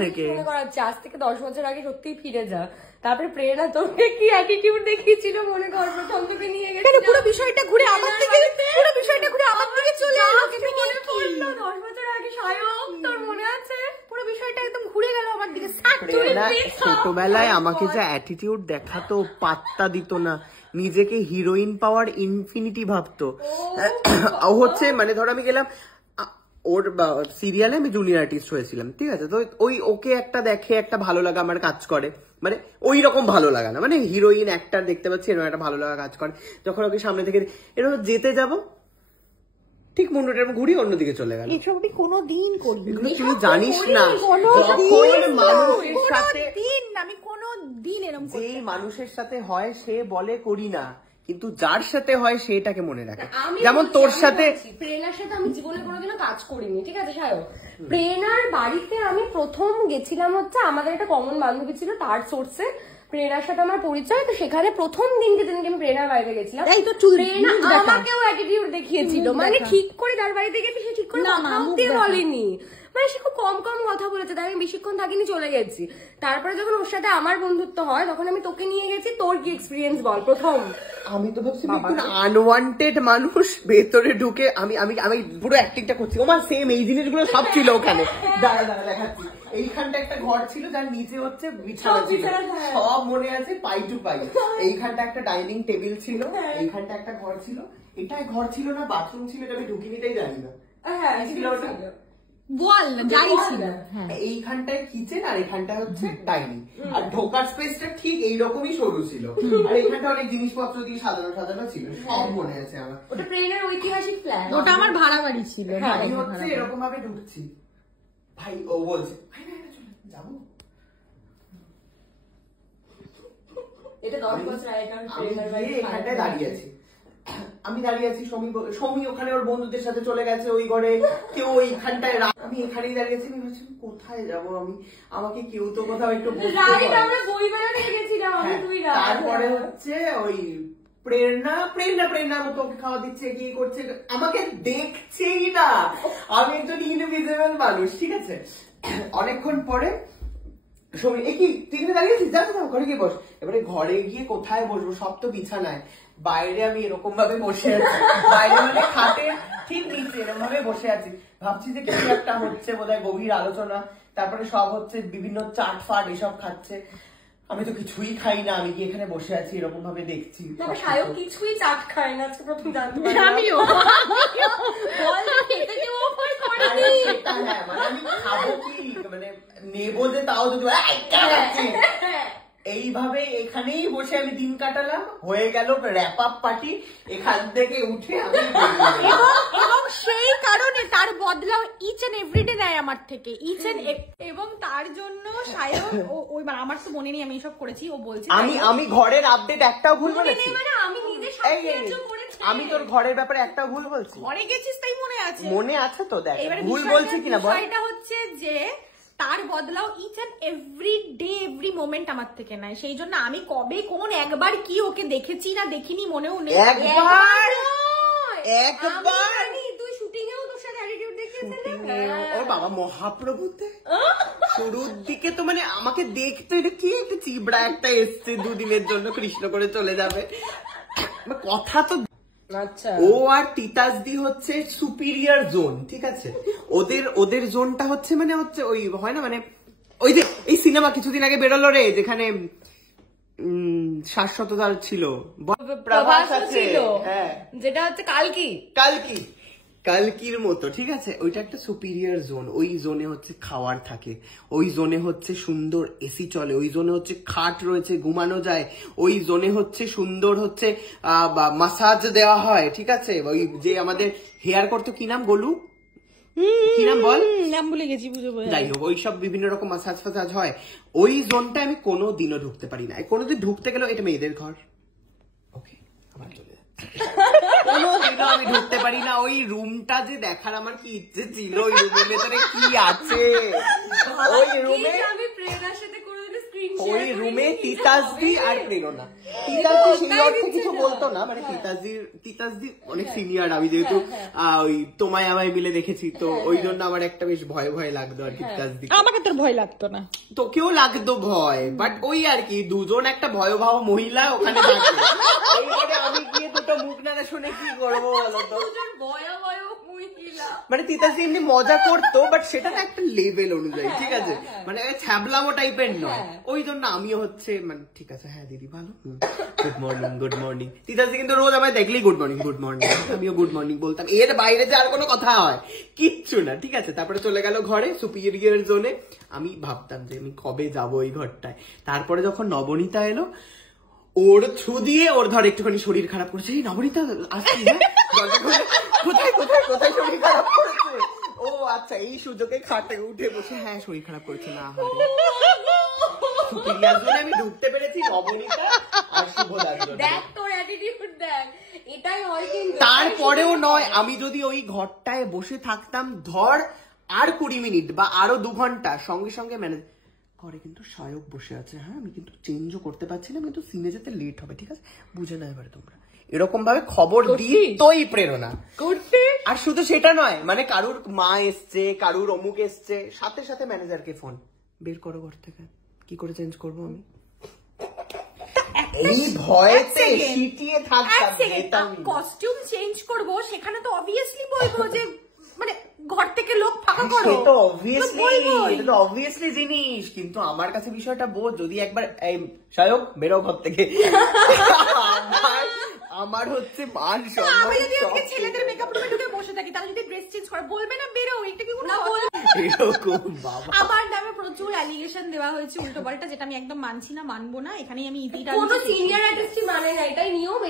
থেকে মনে করাচ্ছে আজ থেকে 10 বছর আগে সত্যি ফিরে যা। তারপরে প্রেরণা তোকে কি অ্যাটিটিউড দেখিয়েছিল মনে কর, প্রথম থেকে নিয়ে গেছে পুরো বিষয়টা ঘুরে আমার দিকে চলে এলো। 10 বছর আগে সায়ক, তোর মনে আছে? পুরো বিষয়টা একদম ঘুরে গেল আমার দিকে। ছোটবেলায় আমাকে যে অ্যাটিটিউড দেখাতো, পাত্তা দিত না, নিজেকে হিরোইন পাওয়ার ইনফিনিটি ভাবতো। ও হচ্ছে মানে ধর আমি গেলাম ওর সিরিয়ালে, আমি জুনিয়র আর্টিস্ট হয়েছিলাম, ঠিক আছে, তো ওই ওকে একটা দেখে একটা ভালো লাগা আমার কাজ করে, মানে ওই রকম ভালো লাগা না, মানে হিরোইন অ্যাক্টর দেখতে পাচ্ছি এরকম একটা ভালো লাগা কাজ করে। যখন ওকে সামনে থেকে এরকম যেতে যাব, ঠিক মুন্ডুটা ঘুরি অন্যদিকে চলে গেল। এসব আমি কোনোদিন করিনি, তুই জানিস না। যে মানুষের সাথে হয় সে বলে করি না, কিন্তু যার সাথে হয় সেটাকে মনে রাখে। যেমন তোর সাথে, প্রেরণার সাথে আমি জীবনে কোনোদিনও কাজ করিনি, ঠিক আছে সায়ক। প্রেরণার বাড়িতে আমি প্রথম গেছিলাম হচ্ছে, আমাদের একটা কমন বান্ধবী ছিল, তার সোর্সে প্রেরণার সাথে আমার পরিচয়। তো সেখানে প্রথম দিনকে যেদিনকে আমি প্রেরণার বাড়িতে গেছিলাম, প্রেরণা আমাকেও অ্যাটিটিউড দেখিয়েছিল, মানে ঠিক করে তার বাড়িতে গেছি সে ঠিক করে বলেনি, মানে সে খুব কম কম কথা বলেছে, তাই আমি বেশিক্ষণ থাকিনি, চলে গেছি। তারপরে যখন ওর সাথে আমার বন্ধুত্ব হয় তখন আমি তোকে নিয়ে গেছি। তোর কি এক্সপিরিয়েন্স বল প্রথম? আমি তো ভাবছি আনওয়ান্টেড মানুষ ভেতরে ঢুকে আমি আমি আমি পুরো অ্যাক্টিংটা করছি। ওমা সেম এই জিনিসগুলো সব ছিল ওখানে। দাঁড়া দাঁড়া দেখাচ্ছি। এইখানটা একটা ঘর ছিল যার নিচে হচ্ছে বিছানা ছিল, সব মনে আছে পাই টু পাই। এইখানটা একটা ডাইনিং টেবিল ছিল, এইখানটা একটা ঘর ছিল, এটাই ঘর ছিল না বাথরুম ছিল, এটা আমি ঢুকিনি তাই জানি না। হ্যাঁ ছিল ওটা বল জারি ছিল। এইখানটায় কিচেন আর এখানটায় হচ্ছে ডাইনিং, আর ঢোকার স্পেসটা ঠিক এইরকমই সরু ছিল, আর এখানটা অনেক জিনিসপত্র দিয়ে সাজানো সাজানো ছিল, সব মনে আছে আমার। ওটা প্রেরণার ঐতিহাসিক প্ল্যান, ওটা আমার ভাড়া বাড়ি ছিল। আমি হচ্ছে এরকম ভাবে ঢুকছি, ভাই ও বলছে যাবো, এটা 10 বছর আগেকার প্রেরণার বাড়ি। এখানটায় দাঁড়িয়ে আছি, আমি দাঁড়িয়ে আছি, সমী ওখানে ওর বন্ধুদের সাথে চলে গেছে ওই ঘরে, কেউ ওইখানটায়, আমি এখানেই দাঁড়িয়ে আছি। আমি ভাবছি কোথায় যাবো আমি, আমাকে কেউ তো কোথাও একটু তারপরে হচ্ছে ওই প্রেরণা মতো ওকে খাওয়া দিচ্ছে, কি করছে, আমাকে দেখছেই না, আমি একজন ইনভিজিবল মানুষ, ঠিক আছে। অনেকক্ষণ পরে সমী কি তুই এখানে দাঁড়িয়েছিস, যাচ্ছ না ঘরে গিয়ে বস। এবারে ঘরে গিয়ে কোথায় বসবো, সব তো বিছানায়, বাইরে আমি এরকম ভাবে বসে আছি, বাইরে মানে খাটের ঠিক নিচে এরকম ভাবে বসে আছি, ভাবছি যে কিছু একটা হচ্ছে বোধহয়, গভীর আলোচনা। তারপরে সব হচ্ছে বিভিন্ন চাট ফাট এসব খাচ্ছে, আমি তো কিছুই খাই না, আমি কি এখানে বসে আছি এরকম ভাবে দেখছি। সায়ক কিছুই চাট খায় না, আজকে প্রথম জানতে পারলাম। আমিও আমি খাবো কি, মানে নেবো যে তাও যদি এইভাবে এখানেই বসে আমি দিন কাটালাম, হয়ে গেল র্যাপ আপ পার্টি। এখান থেকে উঠে আমি এবং সেই কারণে তার বদলাও ইচ এন্ড এভরিডে নেয় আমার থেকে, এবং তার জন্য সায়ক ওই আমার তো মনে নেই আমি এসব করেছি, ও বলছে আমি ঘরের আপডেট একটাও ভুল বলেছি, আমি নিজে আমি তোর ঘরের ব্যাপারে একটাও ভুল বলছি, ঘরে গেছিস তাই মনে আছে, মনে আছে তো, দেখ ভুল বলছি কিনা বল। বিষয়টা হচ্ছে যে তার বদলাও each and every day every moment আমার থেকে নেয়, সেই জন্য আমি কবে কোন একবার কি ওকে দেখেছি না দেখিনি মনেও নেই। একবার তুই শুটিং এও তোর সাথে অ্যাটিটিউড দেখিয়েছিলি। ও বাবা মহাপ্রভুতে শুরুর দিকে তো মানে আমাকে দেখতো, এটা কি একটা চিবড়া একটা এসছে দুদিনের জন্য কৃষ্ণ করে চলে যাবে, কথা তো। আচ্ছা, ও আর তিতাসদি হচ্ছে সুপিরিয়র জোন, ঠিক আছে, ওদের জোনটা হচ্ছে মানে হচ্ছে ওই হয় না, মানে ওই যে এই সিনেমা কিছুদিন আগে বেরোলো রে, যেখানে শাশ্বততাল ছিল, প্রভাস আছে, হ্যাঁ, যেটা হচ্ছে কালকির মতো, ঠিক আছে, ওইটা একটা সুপিরিয়র জোন। ওই জোনে হচ্ছে খাওয়ার থাকে, ওই জোনে হচ্ছে সুন্দর এসি চলে, ওই জোনে হচ্ছে খাট রয়েছে ঘুমানো যায়, ওই জোনে হচ্ছে সুন্দর হচ্ছে মাসাজ দেওয়া হয়, ঠিক আছে। ওই যে আমাদের হেয়ার করতো কি নাম, গোলু কি নাম বল, নাম ভুলে গেছি, বুঝবো, যাই হোক ওইসব বিভিন্ন রকম মাসাজ ফাসাজ হয়, ওই জোনটা আমি কোনোদিনও ঢুকতে পারি না। কোনোদিন ঢুকতে গেলেও এটা মেয়েদের ঘর, ওকে আবার চলে কোনোদিনও আমি ঢুকতে পারি না। ওই রুমটা যে দেখার আমার কি ইচ্ছে ছিল, ওই রুমের ভেতরে কি আছে, ওই রুমে আমি প্রেরণার সাথে কোনোদিন ওই রুমে তিতাসদি আর প্রেরণা। তিতাসদি সেই অর্থে কিছু বলতো না, মানে তিতাসদি অনেক সিনিয়র, আমি যেহেতু ওই তোমায় আমায় মিলে দেখেছি, তো ওই জন্য আমার একটা বেশ ভয় ভয় লাগতো আর কি তিতাসদি। আমাকে তোর ভয় লাগতো না? তোকেও লাগতো ভয়, বাট ওই আর কি দুজন একটা ভয়াবহ মহিলা ওখানে থাকতো। এইবারে আমি গিয়ে দুটো মুখ নাড়া শুনে কি করবো বলতো? মানে তিতাসদি এমনি মজা করতো, বাট সেটা না একটা লেভেল অনুযায়ী, ঠিক আছে, মানে ছ্যাবলামো টাইপের নয়। ওই জন্য আমিও হচ্ছে মানে ঠিক আছে হ্যাঁ দিদি ভালো, গুড মর্নিং গুড মর্নিং। তিতাসদি কিন্তু রোজ আমায় দেখলেই গুড মর্নিং গুড মর্নিং, আমিও গুড মর্নিং বলতাম। এর বাইরে যে আর কোনো কথা হয় কিচ্ছু না, ঠিক আছে। তারপরে চলে গেল ঘরে সুপিরিয়র জোনে। আমি ভাবতাম যে আমি কবে যাবো ওই ঘরটায়। তারপরে যখন নবনীতা এলো, ওর থ্রু দিয়ে ওর ধর একটুখানি শরীর খারাপ করেছে। এই নবনীতা আসছি, কোথায় কোথায় কোথায় শরীর খারাপ করেছে? ও আচ্ছা, এই সুযোগে খাটে উঠে বসে হ্যাঁ শরীর খারাপ করেছে না। সুপিরিয়র জোনে আমি ঢুকতে পেরেছি নবনীতা আর শুভদার জন্য। দেখ তোর অ্যাটিটিউড দেখ, এটাই হয় কিন্তু। তারপরেও নয়, আমি যদি ওই ঘরটায় বসে থাকতাম ধর আর 20 মিনিট বা আরো 2 ঘন্টা, সঙ্গে সঙ্গে ম্যানেজ করে কিন্তু সায়ক বসে আছে, হ্যাঁ আমি কিন্তু চেঞ্জও করতে পারছি না, কিন্তু সিনে যেতে লেট হবে, ঠিক আছে বুঝে না এবারে তোমরা। এরকম ভাবে খবর দিতই প্রেরণা করতে। আর শুধু সেটা নয়, মানে কারুর মা এসছে, কারুর অমুক এসছে, সাথে সাথে ম্যানেজারকে ফোন, বের করো ঘর থেকে, কি করে চেঞ্জ করবো আমি? এই ভয়তে সিটিয়ে থাকতাম। কস্টিউম চেঞ্জ করবো, সেখানে তো অবভিয়াসলি বলবো যে মানে ঘর থেকে লোক ফাঁকা করো, এটা তো অবভিয়াসলি জিনিস। কিন্তু আমার কাছে বিষয়টা বোঝ, যদি একবার এই সায়ক বেরো ঘর থেকে, আমার হচ্ছে মান সম্মান। আমি যদি আজকে ছেলেদের মেকআপ রুমে ঢুকে বসে থাকি, তাহলে যদি ড্রেস চেঞ্জ করে বলবে না বেরো, এটা কি কোনো এরকম বাবা। আমার নামে প্রচুর অ্যালিগেশন দেওয়া হয়েছে উল্টো পাল্টা, যেটা আমি একদম মানছি না, মানবো না। এখানেই আমি ইতিটা কোনো সিনিয়র আর্টিস্টই মানে না, এটাই নিয়ম।